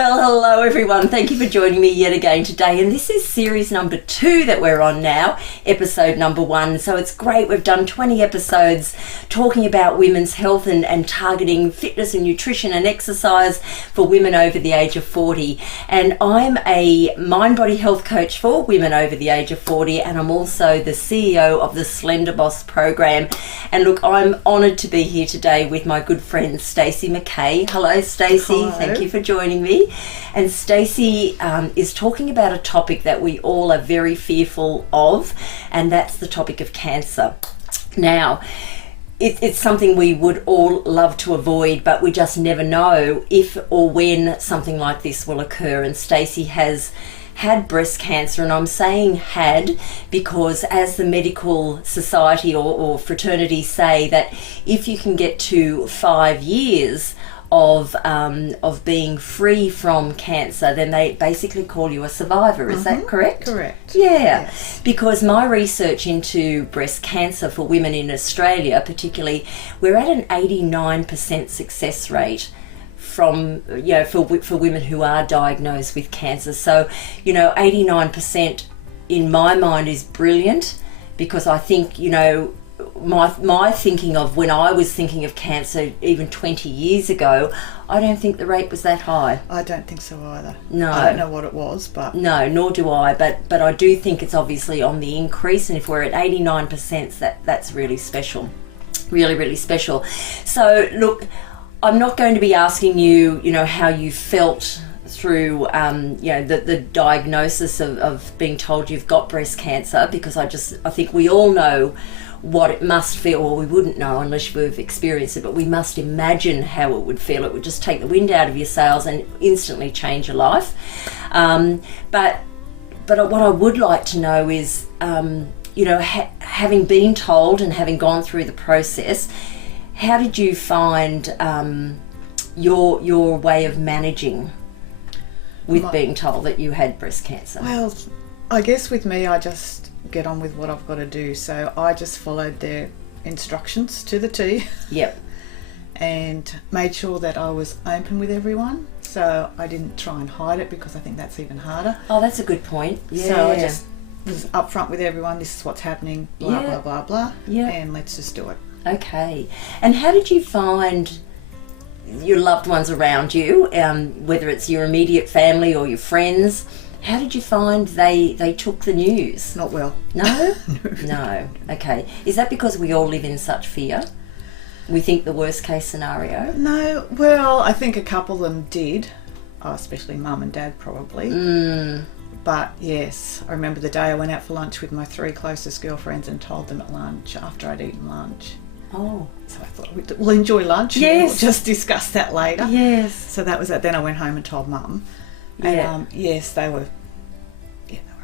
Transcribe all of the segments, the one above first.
Well, hello everyone. Thank you for joining me yet again today. And this is series number 2 that we're on now, episode number 1. So it's great. We've done 20 episodes talking about women's health and targeting fitness and nutrition and exercise for women over the age of 40. And I'm a mind-body health coach for women over the age of 40. And I'm also the CEO of the Slender Boss program. And look, I'm honoured to be here today with my good friend Stacy Mackay. Hello, Stacy. Hello. Thank you for joining me. And Stacy is talking about a topic that we all are very fearful of, and that's the topic of cancer. Now, it's something we would all love to avoid, but we just never know if or when something like this will occur. And Stacy has had breast cancer, and I'm saying had because as the medical society or fraternity say that if you can get to 5 years of being free from cancer, then they basically call you a survivor. Is that correct? Correct. Yeah, Yes. because my research into breast cancer for women in Australia particularly, we're at an 89% success rate from, for women who are diagnosed with cancer. So, 89% in my mind is brilliant, because I think, my thinking of when I was thinking of cancer even 20 years ago, I don't think the rate was that high. I don't think so either. No. I don't know what it was, but... No, nor do I, but I do think it's obviously on the increase, and if we're at 89%, that's really special. Really, really special. So, look, I'm not going to be asking you, how you felt through, the diagnosis of being told you've got breast cancer, because I think we all know what it must feel. Well, we wouldn't know unless we've experienced it, but we must imagine how it would feel. It would just take the wind out of your sails and instantly change your life. But what I would like to know is, having been told and having gone through the process, how did you find your way of managing with being told that you had breast cancer? Well, I guess with me, I just get on with what I've got to do. So I just followed their instructions to the T. Yep. And made sure that I was open with everyone. So I didn't try and hide it, because I think that's even harder. Oh, that's a good point. Yeah. So I just was upfront with everyone. This is what's happening, blah, Yeah. blah, blah, blah. Yeah. And let's just do it. Okay. And how did you find your loved ones around you, whether it's your immediate family or your friends? How did you find they took the news? Not well. No? No. Okay. Is that because we all live in such fear? We think the worst case scenario? No, well, I think a couple of them did, especially mum and dad probably. But yes, I remember the day I went out for lunch with my 3 closest girlfriends and told them at lunch, after I'd eaten lunch. Oh. So I thought, we'll enjoy lunch. Yes. And we'll just discuss that later. Yes. So that was it. Then I went home and told mum. Yeah. And yes, they were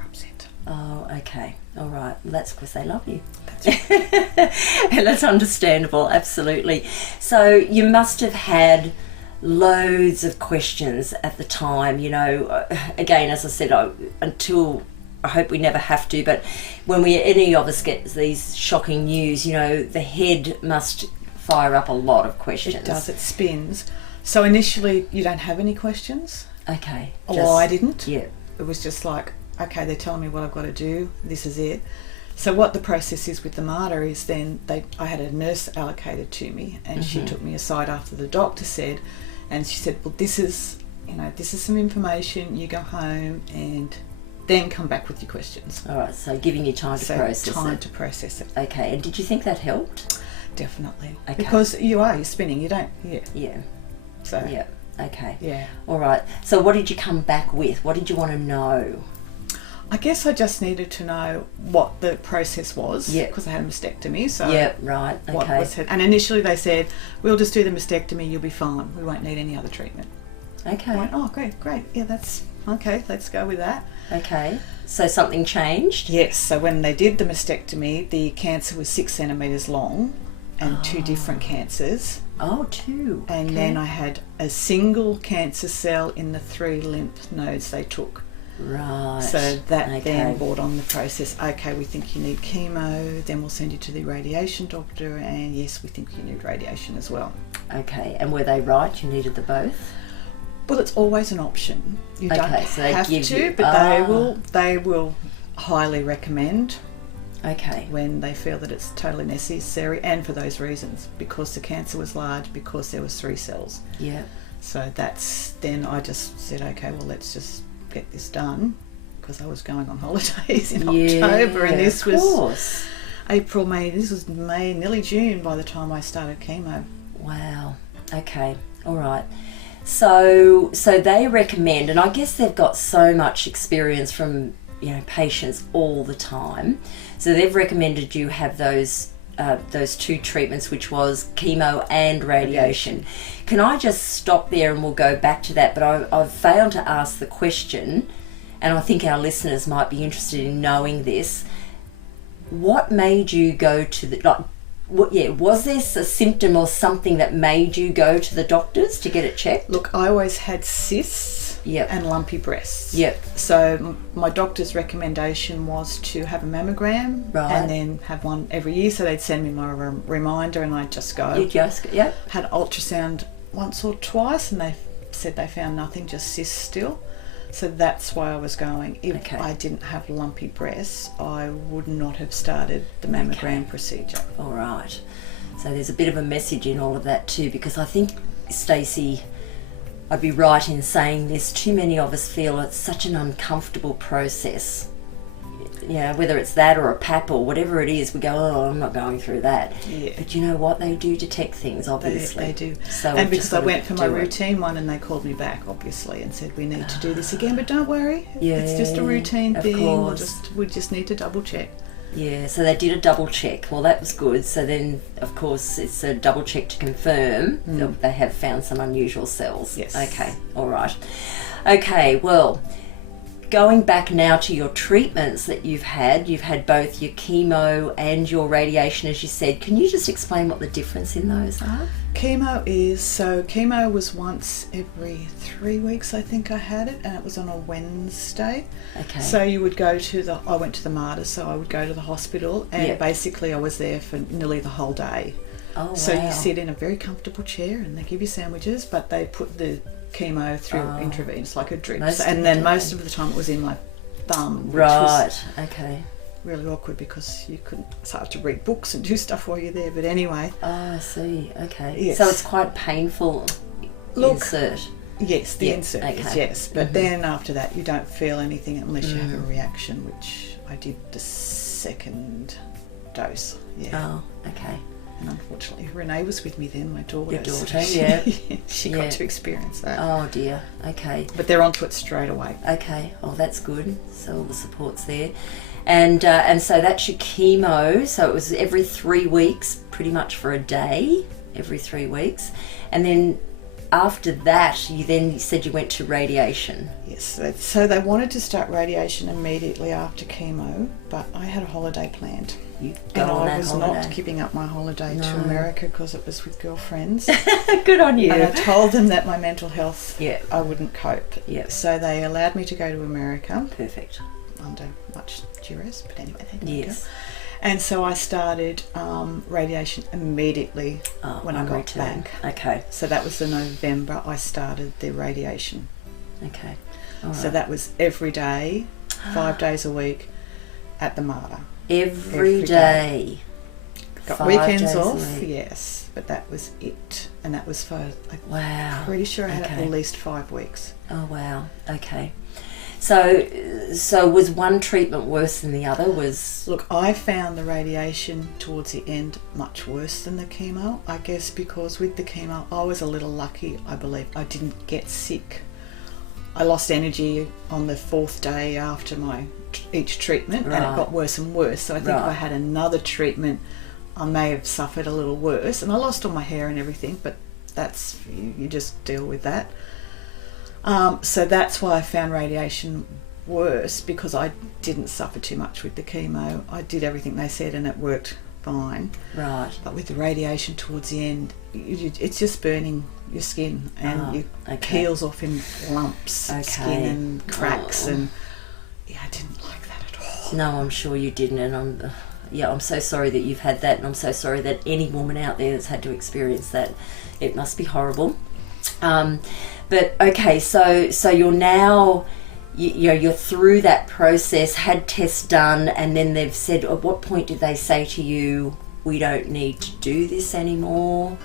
upset. Oh, okay. All right. Well, that's because they love you. That's right. And that's understandable, absolutely. So you must have had loads of questions at the time, again, as I said, until I hope we never have to, but when any of us get these shocking news, the head must fire up a lot of questions. It does, it spins. So initially you don't have any questions. Okay. I didn't. Yeah. It was just like, okay, they're telling me what I've got to do, this is it. So what the process is with the MARTA is then I had a nurse allocated to me, and she took me aside after the doctor said, and she said, well, this is some information, you go home and then come back with your questions. All right, so giving you time to process it. Time to process it. Okay, and did you think that helped? Definitely. Okay. Because you're spinning, you don't, Yeah. So. Yeah. Okay. Yeah. All right. So what did you come back with? What did you want to know? I guess I just needed to know what the process was. Yeah. Because I had a mastectomy. So Yeah, right. Okay. And initially they said, we'll just do the mastectomy, you'll be fine. We won't need any other treatment. Okay. I went, oh, great. Yeah, that's okay. Let's go with that. Okay. So something changed? Yes. So when they did the mastectomy, the cancer was 6 centimetres long and 2 different cancers. Oh, 2. And then I had a single cancer cell in the 3 lymph nodes they took. Right. So that then brought on the process. Okay, we think you need chemo, then we'll send you to the radiation doctor, and yes, we think you need radiation as well. Okay, and were they right? You needed the both? Well, it's always an option. You don't So they have give to, you, but they will highly recommend Okay. when they feel that it's totally necessary, and for those reasons, because the cancer was large, because there was 3 cells. Yeah. So then I just said, okay, well, let's just get this done, because I was going on holidays in October, and this was April, May. This was May, nearly June by the time I started chemo. Wow. Okay. All right. So they recommend, and I guess they've got so much experience from patients all the time. So they've recommended you have those 2 treatments, which was chemo and radiation. Can I just stop there and we'll go back to that? But I've failed to ask the question, and I think our listeners might be interested in knowing this. What made you go to the was this a symptom or something that made you go to the doctors to get it checked? Look, I always had cysts and lumpy breasts. Yep. So my doctor's recommendation was to have a mammogram and then have one every year. So they'd send me my reminder and I'd just go. You just, yep. Had ultrasound once or twice and they said they found nothing, just cysts still. So that's why I was going. If I didn't have lumpy breasts, I would not have started the mammogram procedure. All right. So there's a bit of a message in all of that too, because I think, Stacey, I'd be right in saying this, too many of us feel it's such an uncomfortable process. Whether it's that or a PAP or whatever it is, we go, oh, I'm not going through that. Yeah. But you know what? They do detect things, obviously. They do. So and because I went for my routine one and they called me back, obviously, and said, we need to do this again, but don't worry. It's just a routine thing. We just need to double check. Yeah, so they did a double check. Well, that was good. So then, of course, it's a double check to confirm that they have found some unusual cells. Yes. Okay, all right. Okay, well, going back now to your treatments that you've had both your chemo and your radiation, as you said. Can you just explain what the difference in those are? Chemo was once every 3 weeks, I think I had it, and it was on a Wednesday. Okay. So you would I went to the MARTA, so I would go to the hospital, and basically I was there for nearly the whole day. Oh, wow. So you sit in a very comfortable chair and they give you sandwiches, but they put the chemo through intravenous, like a drip. Most of the time it was in my thumb. Which was really awkward because you couldn't start to read books and do stuff while you're there. But anyway. Oh, I see. Okay. Yes. So it's quite painful insert. Yes, the insert is, yes. But then after that you don't feel anything unless you have a reaction, which I did the 2nd dose. Yeah. Oh, okay. And unfortunately, Renee was with me then, my daughter. Your daughter, yeah. She got to experience that. Oh dear, okay. But they're onto it straight away. Okay, oh that's good. So all the support's there. And so that's your chemo. So it was every 3 weeks, pretty much for a day, every 3 weeks. And then after that, you said you went to radiation. Yes, so they wanted to start radiation immediately after chemo, but I had a holiday planned. And I was not giving up my holiday to America because it was with girlfriends. Good on you. And I told them that my mental health, I wouldn't cope. So they allowed me to go to America. Perfect. Under much duress, but anyway, they did go. And so I started radiation immediately when I got back. Okay. So that was the November I started the radiation. Okay. All right. So that was every day, 5 days a week at the MARTA. Every day. Got weekends off, yes, but that was it. And that was for, I'm pretty sure I had it at least 5 weeks. Oh, wow. Okay. So was one treatment worse than the other? Look, I found the radiation towards the end much worse than the chemo. I guess because with the chemo, I was a little lucky, I believe. I didn't get sick. I lost energy on the 4th day after each treatment, and it got worse and worse. So I think if I had another treatment, I may have suffered a little worse. And I lost all my hair and everything, but that's, you just deal with that. So that's why I found radiation worse, because I didn't suffer too much with the chemo. I did everything they said and it worked fine. Right. But with the radiation towards the end, it's just burning your skin and it peels off in lumps, skin and cracks, and I didn't like that at all. No, I'm sure you didn't, and I'm so sorry that you've had that, and I'm so sorry that any woman out there that's had to experience that. It must be horrible. But okay, so you're now, you know, you're through that process, had tests done, and then they've said, at what point did they say to you, we don't need to do this anymore?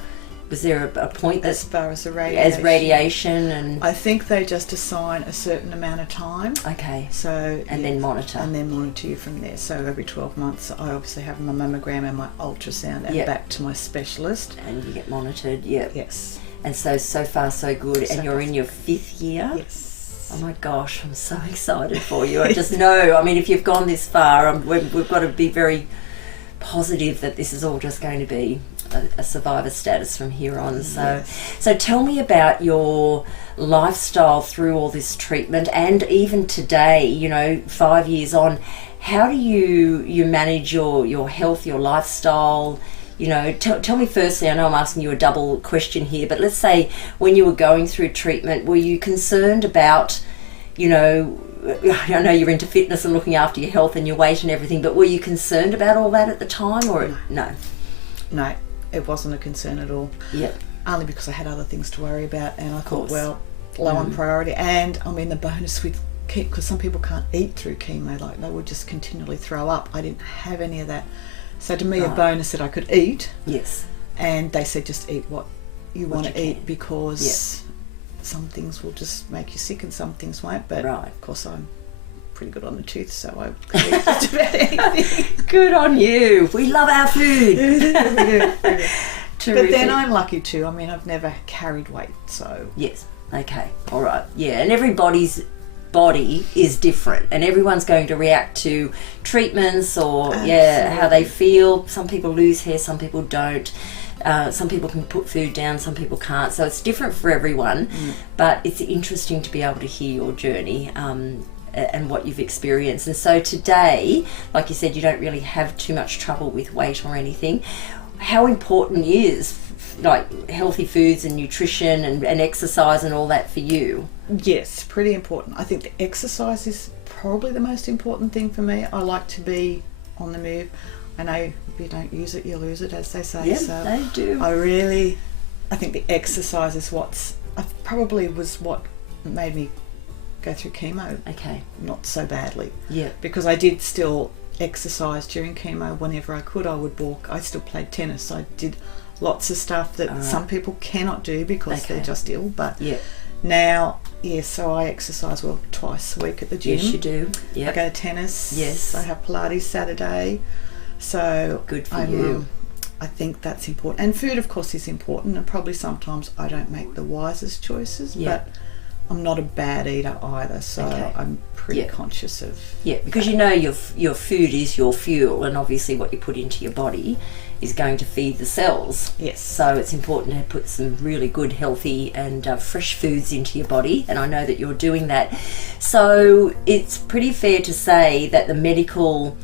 Was there a point As far as the radiation? as radiation and... I think they just assign a certain amount of time. Okay. So And then monitor. And then monitor you from there. So every 12 months I obviously have my mammogram and my ultrasound and back to my specialist. And you get monitored, yeah. Yes. And so far so good. So and you're far, in your 5th year? Yes. Oh my gosh, I'm so excited for you. I just know, I mean, if you've gone this far, we've got to be very positive that this is all just going to be a survivor status from here on. So tell me about your lifestyle through all this treatment, and even today, you know, 5 years on. How do you manage your health, your lifestyle? You know, tell me firstly, I know I'm asking you a double question here, but let's say when you were going through treatment, were you concerned about, you know, I know you're into fitness and looking after your health and your weight and everything, but were you concerned about all that at the time, or no? No, it wasn't a concern at all. Yep. Only because I had other things to worry about, and I thought, well, low on priority. And I mean, the bonus with chemo, because some people can't eat through chemo, like they would just continually throw up. I didn't have any of that. So to me, a bonus that I could eat. Yes. And they said just eat what you want to eat, because Yep. some things will just make you sick and some things won't. But of course, I'm pretty good on the tooth, so I could eat just about anything. Good on you. We love our food. But then I'm lucky too. I mean, I've never carried weight, so... Yes. Okay. All right. Yeah. And everybody's body is different, and everyone's going to react to treatments or how they feel. Some people lose hair, some people don't. Some people can put food down, some people can't. So it's different for everyone. But it's interesting to be able to hear your journey and what you've experienced. And so today, like you said, you don't really have too much trouble with weight or anything. How important is like healthy foods and nutrition and exercise and all that for you? Yes, pretty important. I think the exercise is probably the most important thing for me. I like to be on the move. I know if you don't use it, you lose it, as they say. Yeah, so they do. I think the exercise is probably was what made me go through chemo. Okay. Not so badly. Yeah. Because I did still exercise during chemo whenever I could. I would walk. I still played tennis. I did lots of stuff that some people cannot do because they're just ill. But now, so I exercise twice a week at the gym. Yes, you do. Yeah. I go to tennis. Yes. I have Pilates Saturday. So good for you. I think that's important. And food, of course, is important. And probably sometimes I don't make the wisest choices, but I'm not a bad eater either. So I'm pretty conscious of because you know your food is your fuel, and obviously what you put into your body is going to feed the cells. Yes. So it's important to put some really good, healthy and fresh foods into your body, and I know that you're doing that. So it's pretty fair to say that the medical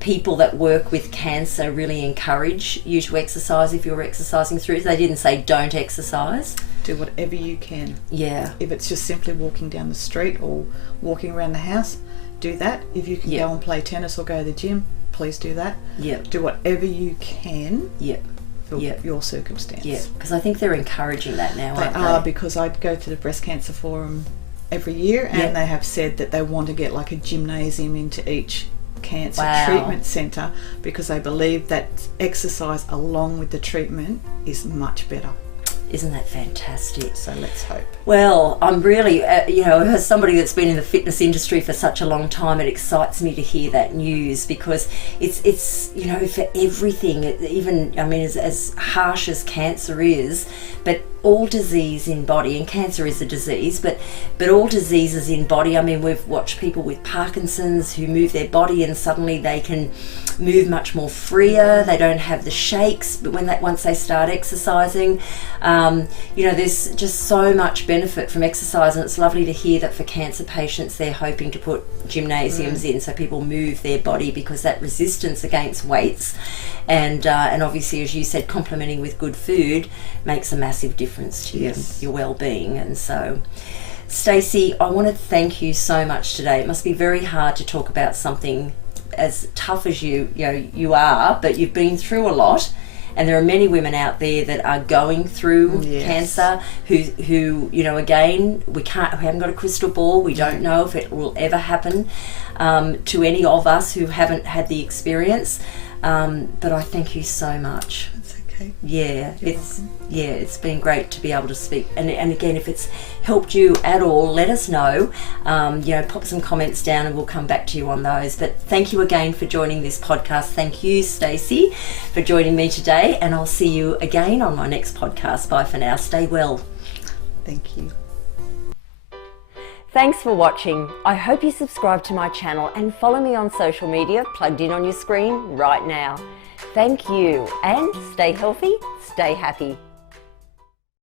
people that work with cancer really encourage you to exercise if you're exercising through. They didn't say don't exercise. Do whatever you can. Yeah. If it's just simply walking down the street or walking around the house, do that. If you can go and play tennis or go to the gym, please do that. Yeah. Do whatever you can for your circumstance. Yeah, because I think they're encouraging that now, They are, because I go to the Breast Cancer Forum every year, and they have said that they want to get like a gymnasium into each cancer treatment centre, because they believe that exercise along with the treatment is much better. Isn't that fantastic? So let's hope. Well, I'm really, as somebody that's been in the fitness industry for such a long time, it excites me to hear that news, because it's for everything, even, I mean, as harsh as cancer is, but all disease in body, and cancer is a disease, but all diseases in body, I mean, we've watched people with Parkinson's who move their body and suddenly they can move much more freer, they don't have the shakes, but once they start exercising, there's just so much benefit from exercise, and it's lovely to hear that for cancer patients they're hoping to put gymnasiums in so people move their body, because that resistance against weights and obviously, as you said, complementing with good food makes a massive difference to your well-being. And so, Stacy, I want to thank you so much today. It must be very hard to talk about something as tough as you are, but you've been through a lot, And there are many women out there that are going through cancer who again, we haven't got a crystal ball. We don't know if it will ever happen to any of us who haven't had the experience. But I thank you so much. Yeah, it's been great to be able to speak. And again, if it's helped you at all, let us know. Pop some comments down and we'll come back to you on those. But thank you again for joining this podcast. Thank you, Stacy, for joining me today. And I'll see you again on my next podcast. Bye for now. Stay well. Thank you. Thanks for watching. I hope you subscribe to my channel and follow me on social media plugged in on your screen right now. Thank you, and stay healthy, stay happy.